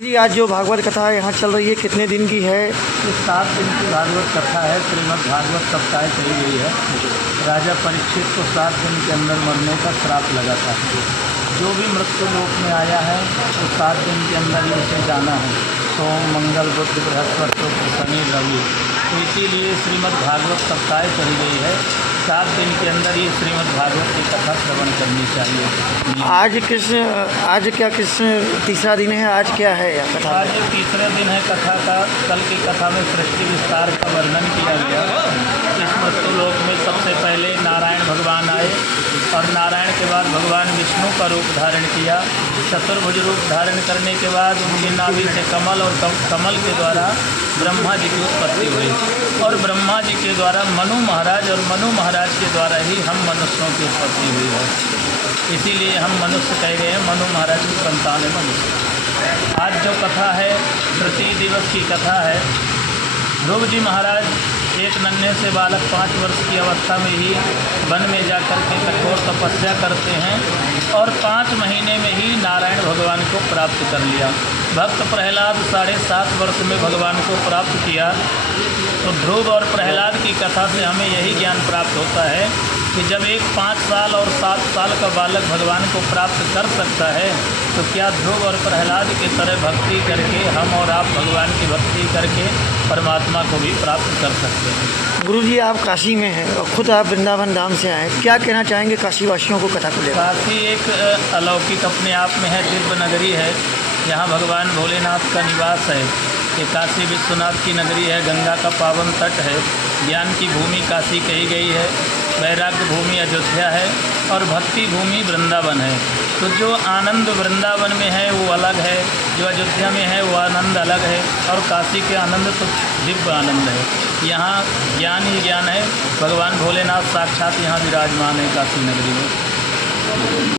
जी आज जो भागवत कथा यहाँ चल रही है कितने दिन की है? ये 7 दिन की भागवत कथा है। श्रीमद् भागवत सप्ताह चली गई है। राजा परीक्षित को 7 दिन के अंदर मरने का श्राप लगा था। जो भी मृत्यु लोक में आया है तो 7 दिन के अंदर ही उसे जाना है। सोम, मंगल, बुध, बृहस्पति, शुक्र, शनि, रवि। तो इसीलिए श्रीमद् भागवत सप्ताह चली गई है। 7 दिन के अंदर ही श्रीमद् भागवत की कथा श्रवण करनी चाहिए। आज क्या तीसरा दिन है? आज क्या है या कथा? आज तीसरा दिन है कथा का। कल की कथा में सृष्टि विस्तार का वर्णन किया गया। इस मृत्यु लोक में सबसे पहले नारायण भगवान आए और नारायण के बाद भगवान विष्णु का रूप धारण किया। चतुर्भुज रूप धारण करने के बाद उनकी नाभि से कमल और कमल के द्वारा ब्रह्मा जी की उत्पत्ति हुई और ब्रह्मा जी के द्वारा मनु महाराज और मनु महाराज के द्वारा ही हम मनुष्यों की उत्पत्ति हुई है। इसीलिए हम मनुष्य कह गए हैं। मनु महाराज की संतान है मनुष्य। आज जो कथा है प्रति दिवस की कथा है। ध्रुव जी महाराज एक नन्हे से बालक 5 वर्ष की अवस्था में ही वन में जाकर के कठोर तपस्या करते हैं और 5 महीने में ही नारायण भगवान को प्राप्त कर लिया। भक्त प्रहलाद 7.5 वर्ष में भगवान को प्राप्त किया। तो ध्रुव और प्रहलाद की कथा से हमें यही ज्ञान प्राप्त होता है कि जब एक 5 साल और 7 साल का बालक भगवान को प्राप्त कर सकता है तो क्या ध्रुव और प्रहलाद की तरह भक्ति करके हम और आप भगवान की भक्ति करके परमात्मा को भी प्राप्त कर सकते हैं। गुरुजी आप काशी में हैं और खुद आप वृंदावन धाम से आए, क्या कहना चाहेंगे काशी वासियों को कथा को लेकर? काशी एक अलौकिक अपने आप में है, दिव्य नगरी है। यहाँ भगवान भोलेनाथ का निवास है। ये काशी विश्वनाथ की नगरी है, गंगा का पावन तट है, ज्ञान की भूमि काशी कही गई है, वैराग्य भूमि अयोध्या है और भक्ति भूमि वृंदावन है। तो जो आनंद वृंदावन में है वो अलग है, जो अयोध्या में है वो आनंद अलग है और काशी के आनंद तो दिव्य आनंद है। यहाँ ज्ञान ही ज्ञान है। भगवान भोलेनाथ साक्षात यहाँ विराजमान है काशी नगरी में।